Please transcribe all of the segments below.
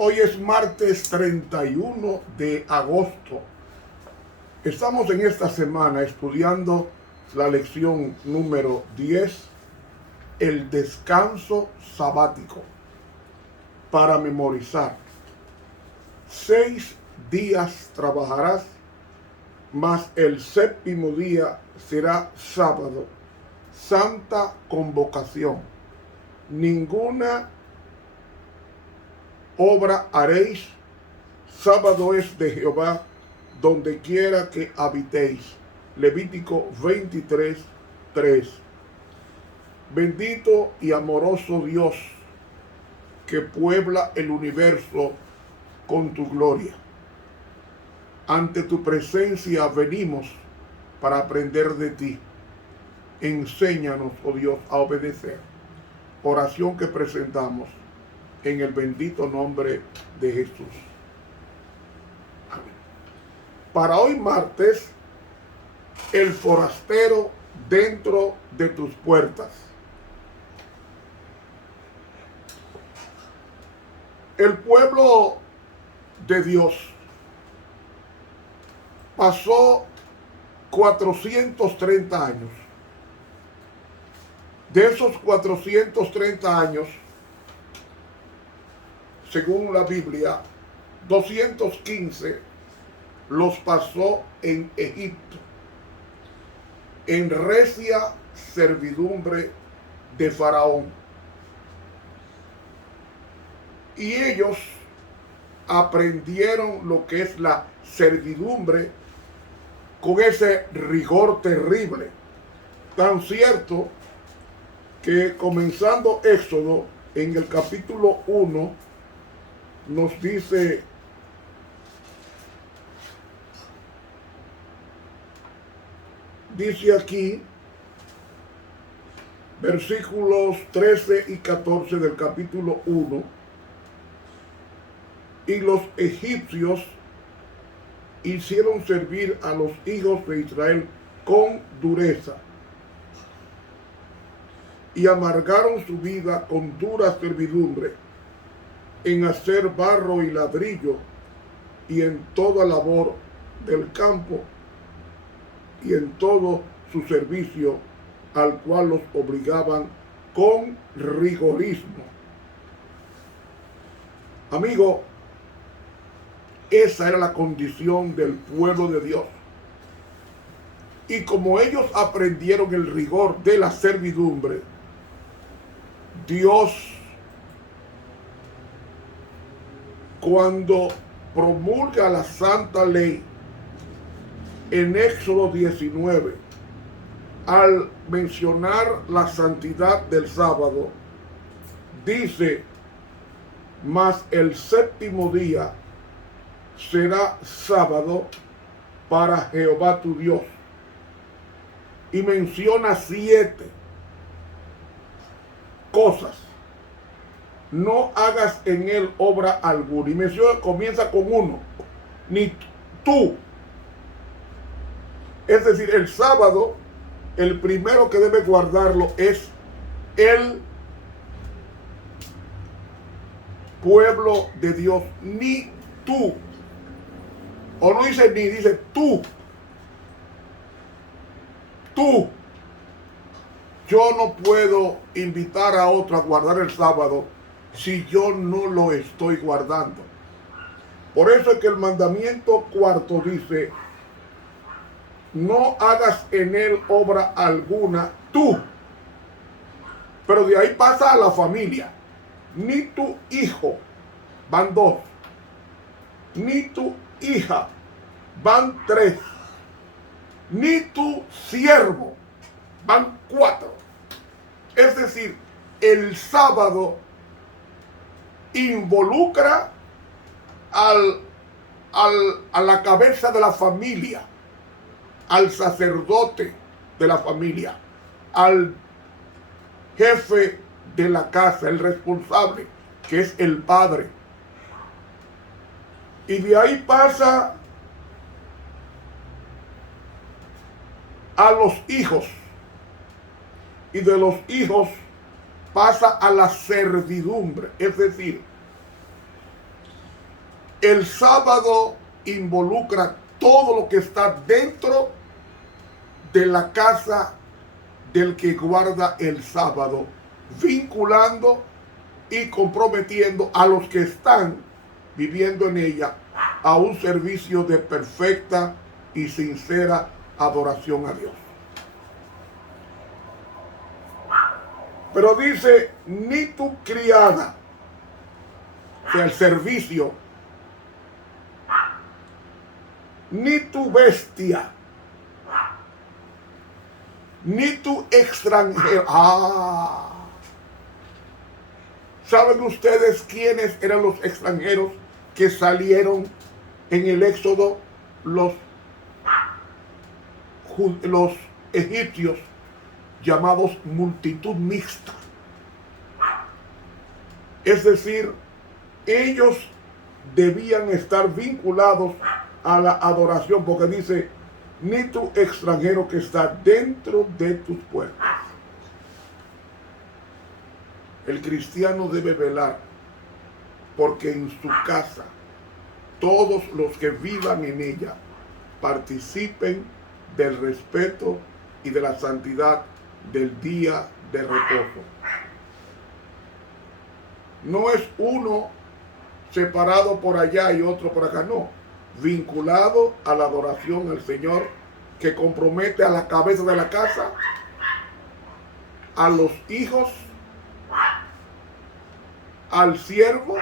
Hoy es martes 31 de agosto. Estamos en esta semana estudiando la lección número 10, el descanso sabático, para memorizar. 6 días trabajarás, mas el séptimo día será sábado, santa convocación. Ninguna obra haréis, sábado es de Jehová, donde quiera que habitéis. Levítico 23:3. Bendito y amoroso Dios, que puebla el universo con tu gloria. Ante tu presencia venimos para aprender de ti. Enséñanos, oh Dios, a obedecer. Oración que presentamos en el bendito nombre de Jesús. Amén. Para hoy martes, el forastero dentro de tus puertas. El pueblo de Dios pasó 430 años. De esos 430 años, según la Biblia, 215 los pasó en Egipto, en recia servidumbre de Faraón. Y ellos aprendieron lo que es la servidumbre con ese rigor terrible. Tan cierto que comenzando Éxodo, en el capítulo 1, nos dice: aquí, versículos 13 y 14 del capítulo 1, y los egipcios hicieron servir a los hijos de Israel con dureza, y amargaron su vida con dura servidumbre, en hacer barro y ladrillo, y en toda labor del campo, y en todo su servicio, al cual los obligaban con rigorismo. Amigo, esa era la condición del pueblo de Dios. Y como ellos aprendieron el rigor de la servidumbre, Dios, cuando promulga la santa ley en Éxodo 19, al mencionar la santidad del sábado, dice: mas el séptimo día será sábado para Jehová tu Dios. Y menciona 7 cosas. No hagas en él obra alguna. Y menciona, comienza con 1. Ni tú. Es decir, el sábado, el primero que debe guardarlo es el pueblo de Dios. Ni tú. O no dice ni, dice tú. Tú. Yo no puedo invitar a otro a guardar el sábado si yo no lo estoy guardando. Por eso es que el mandamiento cuarto dice: no hagas en él obra alguna tú. Pero de ahí pasa a la familia. Ni tu hijo, van 2. Ni tu hija, van 3. Ni tu siervo, van 4. Es decir, el sábado involucra a la cabeza de la familia, al sacerdote de la familia, al jefe de la casa, el responsable, que es el padre. Y de ahí pasa a los hijos, y de los hijos pasa a la servidumbre. Es decir, El sábado involucra todo lo que está dentro de la casa del que guarda el sábado, vinculando y comprometiendo a los que están viviendo en ella a un servicio de perfecta y sincera adoración a Dios. Pero dice, ni tu criada, o sea, el servicio, ni tu bestia, ni tu extranjero. ¿Saben ustedes quiénes eran los extranjeros que salieron en el Éxodo? Los egipcios, llamados multitud mixta. Es decir, ellos debían estar vinculados a la adoración, porque dice, ni tu extranjero que está dentro de tus puertas. El cristiano debe velar porque en su casa todos los que vivan en ella participen del respeto y de la santidad del día de reposo. No es uno separado por allá y otro por acá, no. Vinculado a la adoración al Señor, que compromete a la cabeza de la casa, a los hijos, al siervo,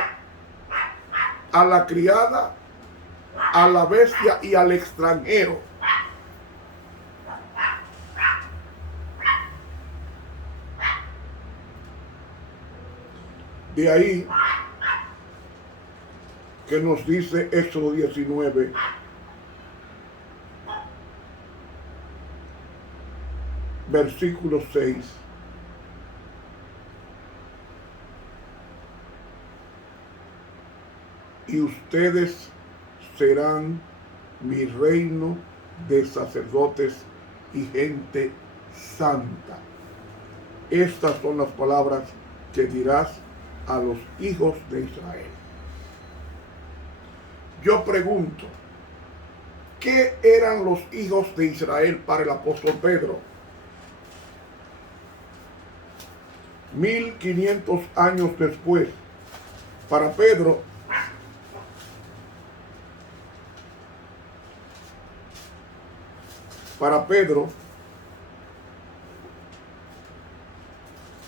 a la criada, a la bestia y al extranjero. De ahí que nos dice Éxodo 19, versículo 6. Y ustedes serán mi reino de sacerdotes y gente santa. Estas son las palabras que dirás a los hijos de Israel. Yo pregunto, ¿qué eran los hijos de Israel para el apóstol Pedro? 1500 años después, para Pedro,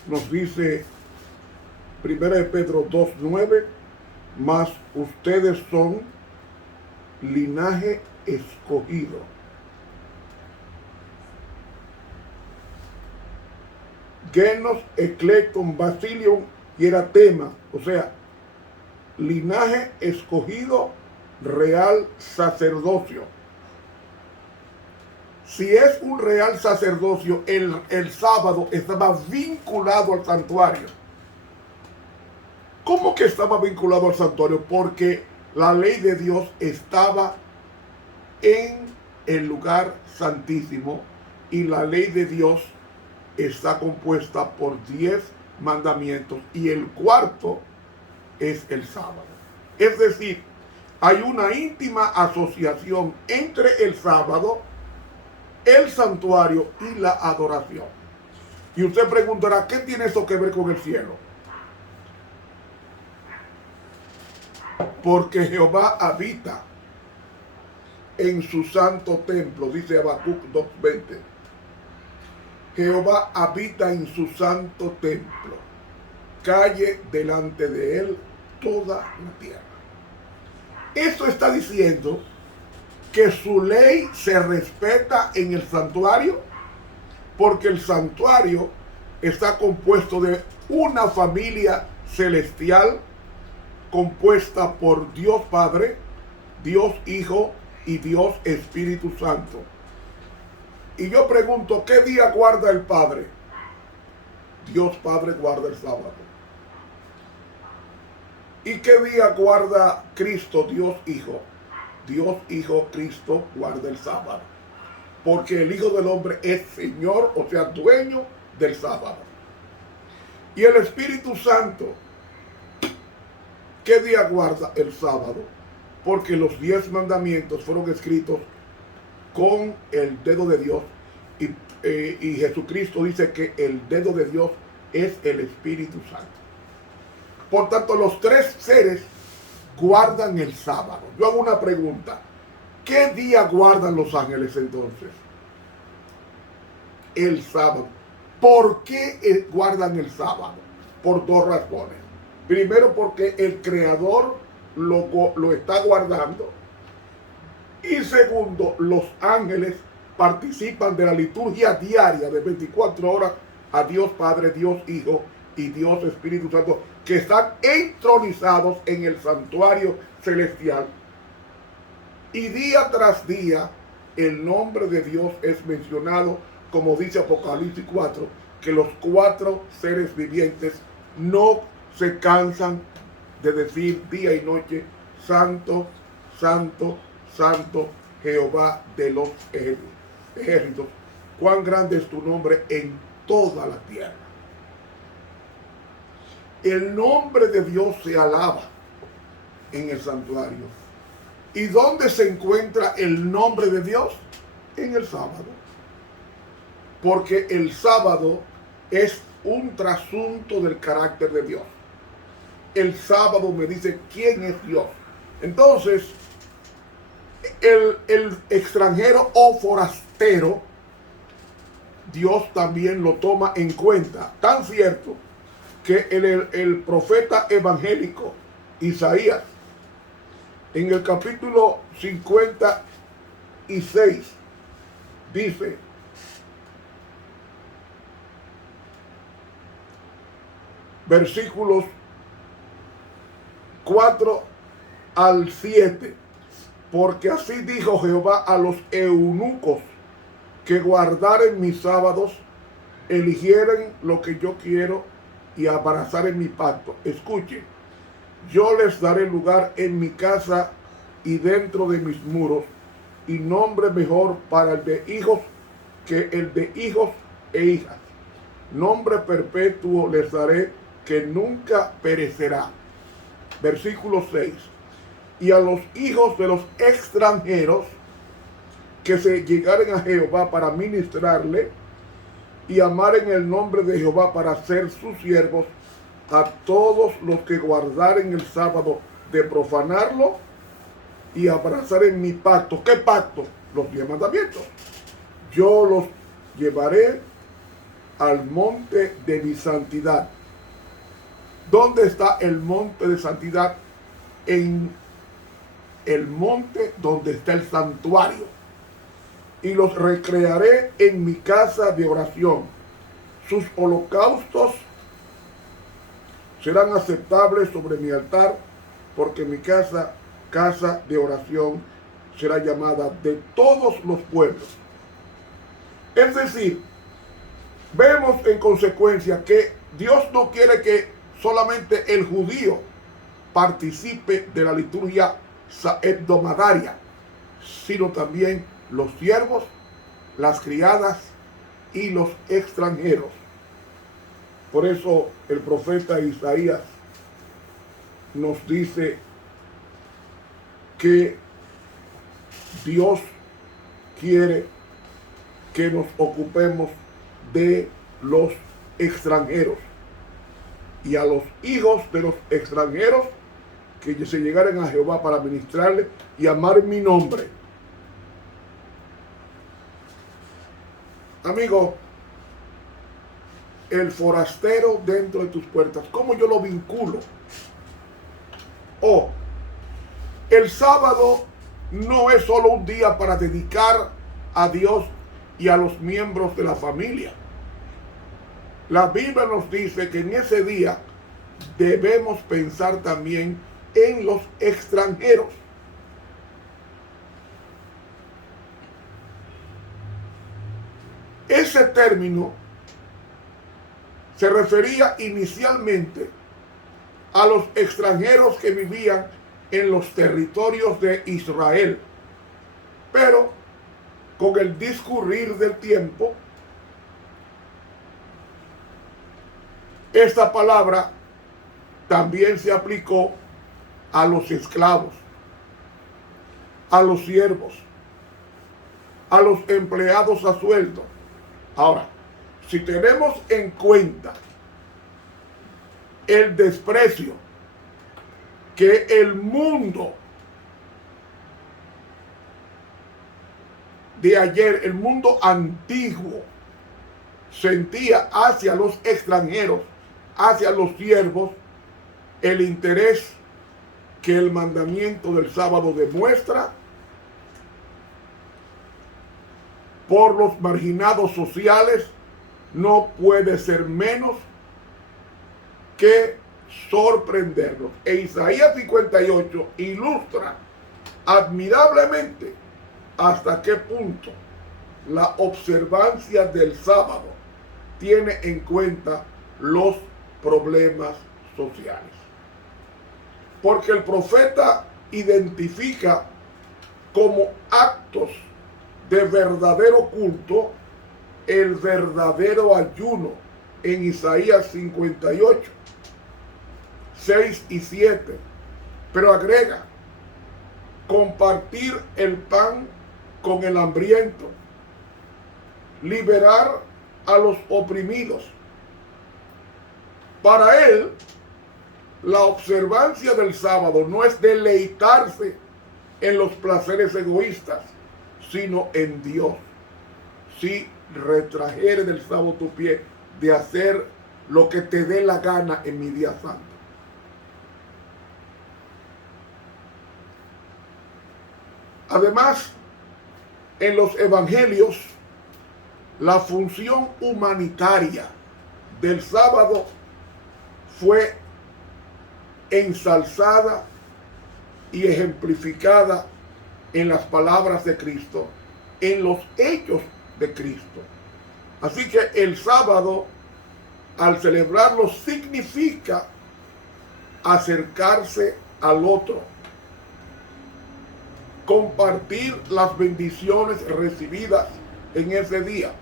nos dice 1 Pedro 2:9, mas ustedes son linaje escogido, genos, eclecton, basilion y eratema, o sea, linaje escogido, real sacerdocio. Si es un real sacerdocio, el sábado estaba vinculado al santuario. ¿Cómo que estaba vinculado al santuario? Porque la ley de Dios estaba en el lugar santísimo y la ley de Dios está compuesta por 10 mandamientos y el cuarto es el sábado. Es decir, hay una íntima asociación entre el sábado, el santuario y la adoración. Y usted preguntará, ¿qué tiene eso que ver con el cielo? Porque Jehová habita en su santo templo, dice Habacuc 2:20. Jehová habita en su santo templo, calle delante de él toda la tierra. Esto está diciendo que su ley se respeta en el santuario, porque el santuario está compuesto de una familia celestial compuesta por Dios Padre, Dios Hijo y Dios Espíritu Santo. Y yo pregunto, ¿qué día guarda el Padre? Dios Padre guarda el sábado. ¿Y qué día guarda Cristo, Dios Hijo? Dios Hijo, Cristo guarda el sábado. Porque el Hijo del Hombre es Señor, o sea, dueño del sábado. Y el Espíritu Santo, ¿qué día guarda el sábado? porque los 10 mandamientos fueron escritos con el dedo de Dios y Jesucristo dice que el dedo de Dios es el Espíritu Santo. Por tanto, los 3 seres guardan el sábado. Yo hago una pregunta. ¿Qué día guardan los ángeles entonces? El sábado. ¿Por qué guardan el sábado? Por 2 razones. Primero, porque el Creador lo está guardando. Y segundo, los ángeles participan de la liturgia diaria de 24 horas a Dios Padre, Dios Hijo y Dios Espíritu Santo, que están entronizados en el santuario celestial. Y día tras día el nombre de Dios es mencionado, como dice Apocalipsis 4, que los 4 seres vivientes no se cansan de decir día y noche: Santo, Santo, Santo, Jehová de los ejércitos. Cuán grande es tu nombre en toda la tierra. El nombre de Dios se alaba en el santuario. ¿Y dónde se encuentra el nombre de Dios? En el sábado. Porque el sábado es un trasunto del carácter de Dios. El sábado me dice quién es Dios. Entonces, el extranjero o forastero, Dios también lo toma en cuenta. Tan cierto que el profeta evangélico Isaías, en el capítulo 56, dice: versículos 4 al 7, porque así dijo Jehová a los eunucos que guardaren mis sábados, eligieren lo que yo quiero y abrazaren mi pacto. Escuchen: yo les daré lugar en mi casa y dentro de mis muros, y nombre mejor para el de hijos que el de hijos e hijas. Nombre perpetuo les daré que nunca perecerá. Versículo 6. Y a los hijos de los extranjeros que se llegaren a Jehová para ministrarle y amaren el nombre de Jehová para ser sus siervos, a todos los que guardaren el sábado de profanarlo y abrazaren mi pacto. ¿Qué pacto? Los 10 mandamientos. Yo los llevaré al monte de mi santidad. ¿Dónde está el monte de santidad? En el monte donde está el santuario. Y los recrearé en mi casa de oración. Sus holocaustos serán aceptables sobre mi altar, porque mi casa de oración será llamada de todos los pueblos. Es decir, vemos en consecuencia que Dios no quiere que solamente el judío participe de la liturgia hebdomadaria, sino también los siervos, las criadas y los extranjeros. Por eso el profeta Isaías nos dice que Dios quiere que nos ocupemos de los extranjeros, y a los hijos de los extranjeros que se llegaren a Jehová para ministrarle y amar mi nombre. Amigo, el forastero dentro de tus puertas, ¿cómo yo lo vinculo? El sábado no es solo un día para dedicar a Dios y a los miembros de la familia. La Biblia nos dice que en ese día debemos pensar también en los extranjeros. Ese término se refería inicialmente a los extranjeros que vivían en los territorios de Israel, pero con el discurrir del tiempo, esta palabra también se aplicó a los esclavos. a los siervos, a los empleados a sueldo. Ahora, si tenemos en cuenta el desprecio que el mundo de ayer, el mundo antiguo, sentía hacia los extranjeros, hacia los siervos, el interés que el mandamiento del sábado demuestra por los marginados sociales, no puede ser menos que sorprendernos. E Isaías 58 ilustra admirablemente hasta qué punto la observancia del sábado tiene en cuenta los problemas sociales. Porque el profeta identifica como actos de verdadero culto el verdadero ayuno en Isaías 58, 6 y 7. Pero agrega, compartir el pan con el hambriento, liberar a los oprimidos. Para él, la observancia del sábado no es deleitarse en los placeres egoístas, sino en Dios. Si retrajeres del sábado tu pie de hacer lo que te dé la gana en mi día santo. Además, en los evangelios, la función humanitaria del sábado fue ensalzada y ejemplificada en las palabras de Cristo, en los hechos de Cristo. Así que el sábado, al celebrarlo, significa acercarse al otro, compartir las bendiciones recibidas en ese día.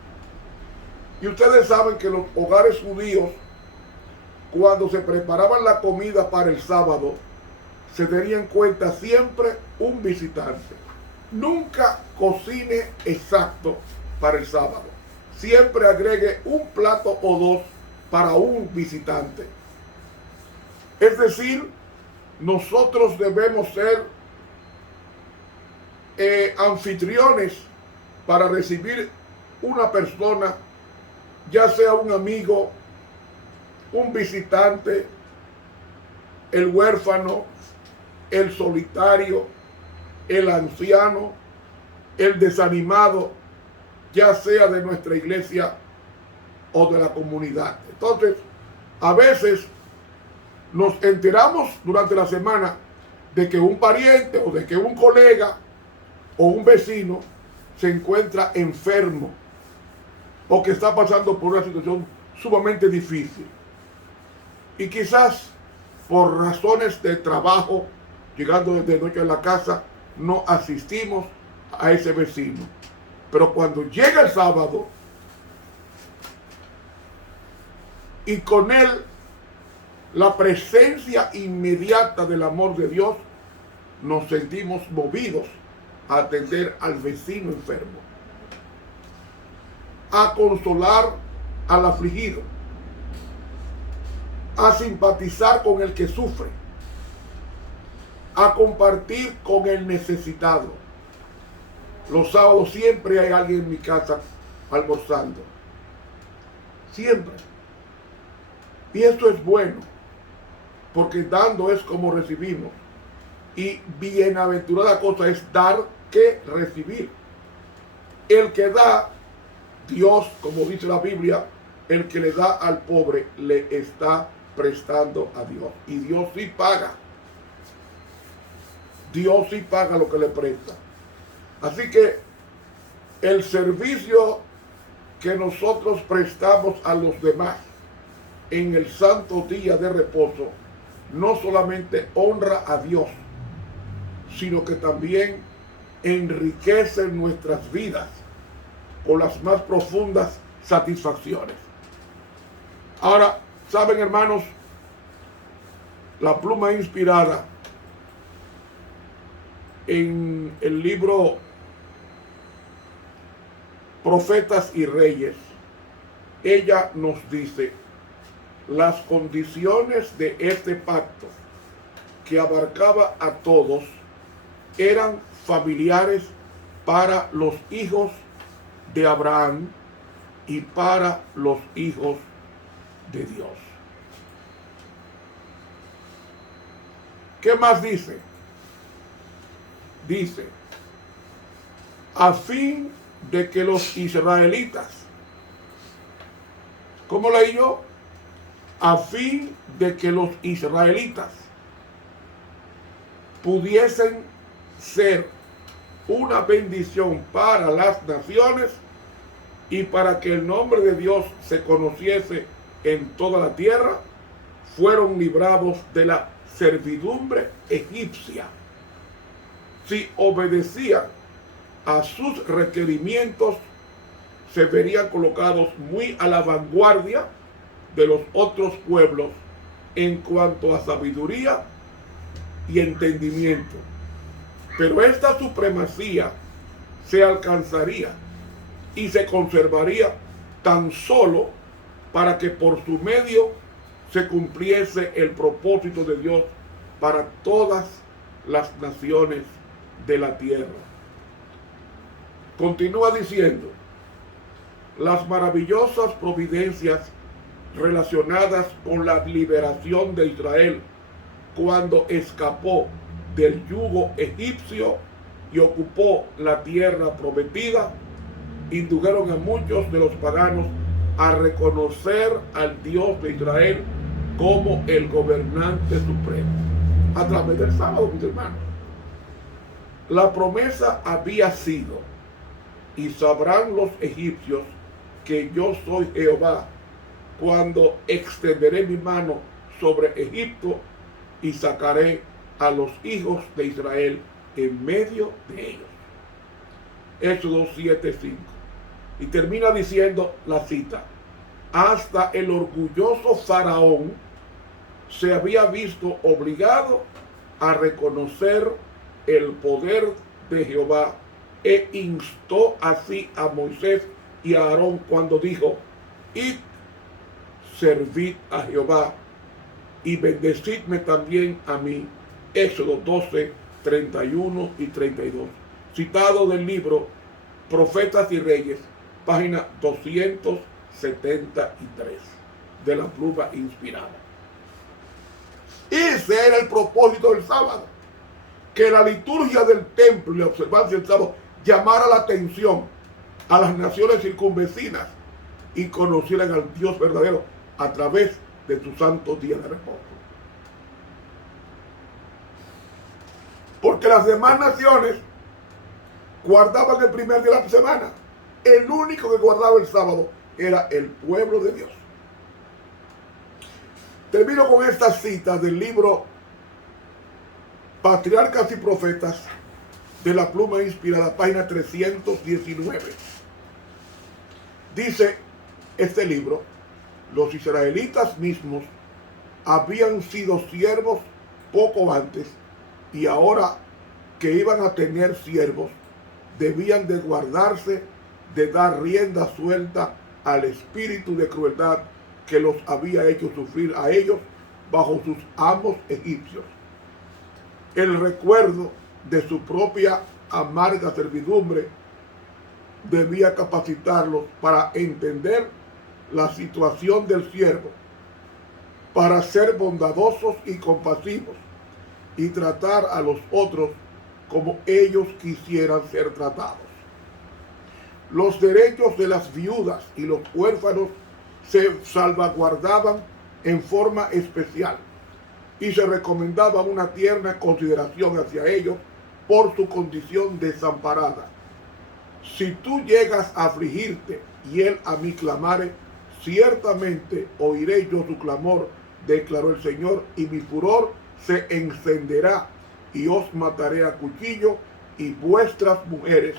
Y ustedes saben que los hogares judíos, cuando se preparaban la comida para el sábado, se tenía en cuenta siempre un visitante. Nunca cocine exacto para el sábado. Siempre agregue un plato o dos para un visitante. Es decir, nosotros debemos ser anfitriones para recibir una persona, ya sea un amigo, un visitante, el huérfano, el solitario, el anciano, el desanimado, ya sea de nuestra iglesia o de la comunidad. Entonces, a veces nos enteramos durante la semana de que un pariente o de que un colega o un vecino se encuentra enfermo o que está pasando por una situación sumamente difícil. Y quizás por razones de trabajo, llegando desde noche a la casa, no asistimos a ese vecino. Pero cuando llega el sábado y con él la presencia inmediata del amor de Dios, nos sentimos movidos a atender al vecino enfermo, a consolar al afligido, a simpatizar con el que sufre, a compartir con el necesitado. Los sábados siempre hay alguien en mi casa almorzando. Siempre. Y esto es bueno, porque dando es como recibimos. Y bienaventurada cosa es dar que recibir. El que da, Dios, como dice la Biblia, el que le da al pobre le está prestando a Dios. Y Dios sí paga. Dios sí paga lo que le presta. Así que el servicio que nosotros prestamos a los demás en el santo día de reposo no solamente honra a Dios, sino que también enriquece nuestras vidas con las más profundas satisfacciones. Ahora, ¿saben, hermanos? La pluma inspirada en el libro Profetas y Reyes, ella nos dice las condiciones de este pacto que abarcaba a todos eran familiares para los hijos de Abraham y para los hijos de Dios. ¿Qué más dice? Dice, a fin de que los israelitas, ¿cómo leí yo? A fin de que los israelitas pudiesen ser una bendición para las naciones y para que el nombre de Dios se conociese en toda la tierra, fueron librados de la servidumbre egipcia. Si obedecían a sus requerimientos, se verían colocados muy a la vanguardia de los otros pueblos en cuanto a sabiduría y entendimiento. Pero esta supremacía se alcanzaría y se conservaría tan solo para que por su medio se cumpliese el propósito de Dios para todas las naciones de la tierra. Continúa diciendo, las maravillosas providencias relacionadas con la liberación de Israel cuando escapó del yugo egipcio y ocupó la tierra prometida, indujeron a muchos de los paganos a reconocer al Dios de Israel como el gobernante supremo. A través del sábado, mis hermanos. La promesa había sido, y sabrán los egipcios que yo soy Jehová, cuando extenderé mi mano sobre Egipto y sacaré a los hijos de Israel en medio de ellos. Éxodo 7:5. Y termina diciendo la cita, hasta el orgulloso faraón se había visto obligado a reconocer el poder de Jehová e instó así a Moisés y a Aarón cuando dijo, id, servid a Jehová y bendecidme también a mí. Éxodo 12, 31 y 32. Citado del libro Profetas y Reyes, página 273 de la pluma inspirada. Ese era el propósito del sábado, que la liturgia del templo y la observancia del sábado llamara la atención a las naciones circunvecinas y conocieran al Dios verdadero a través de su santo día de reposo. Porque las demás naciones guardaban el primer día de la semana. El único que guardaba el sábado era el pueblo de Dios. Termino con esta cita del libro Patriarcas y Profetas de la pluma inspirada, página 319. Dice este libro, los israelitas mismos habían sido siervos poco antes y ahora que iban a tener siervos, debían de guardarse de dar rienda suelta al espíritu de crueldad que los había hecho sufrir a ellos bajo sus amos egipcios. El recuerdo de su propia amarga servidumbre debía capacitarlos para entender la situación del siervo, para ser bondadosos y compasivos y tratar a los otros como ellos quisieran ser tratados. Los derechos de las viudas y los huérfanos se salvaguardaban en forma especial y se recomendaba una tierna consideración hacia ellos por su condición desamparada. Si tú llegas a afligirte y él a mí clamare, ciertamente oiré yo su clamor, declaró el Señor, y mi furor se encenderá y os mataré a cuchillo, y vuestras mujeres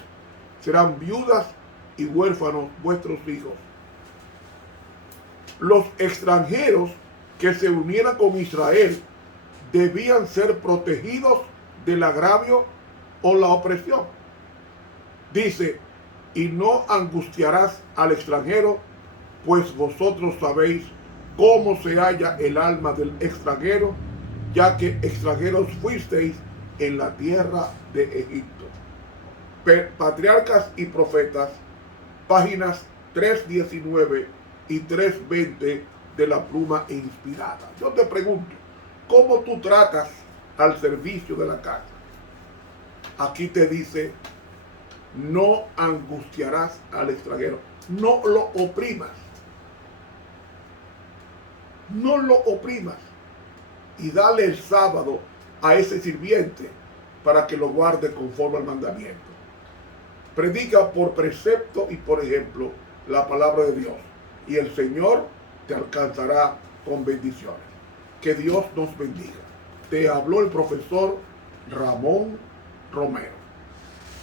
serán viudas y huérfanos vuestros hijos. Los extranjeros que se unieran con Israel debían ser protegidos del agravio o la opresión. Dice, y no angustiarás al extranjero, pues vosotros sabéis cómo se halla el alma del extranjero, ya que extranjeros fuisteis en la tierra de Egipto. Patriarcas y Profetas, páginas 319 y 320 de la pluma inspirada. Yo te pregunto, ¿cómo tú tratas al servicio de la casa? Aquí te dice, no angustiarás al extranjero, no lo oprimas, no lo oprimas, y dale el sábado a ese sirviente para que lo guarde conforme al mandamiento. Predica por precepto y por ejemplo la palabra de Dios, y el Señor te alcanzará con bendiciones. Que Dios nos bendiga. Te habló el profesor Ramón Romero.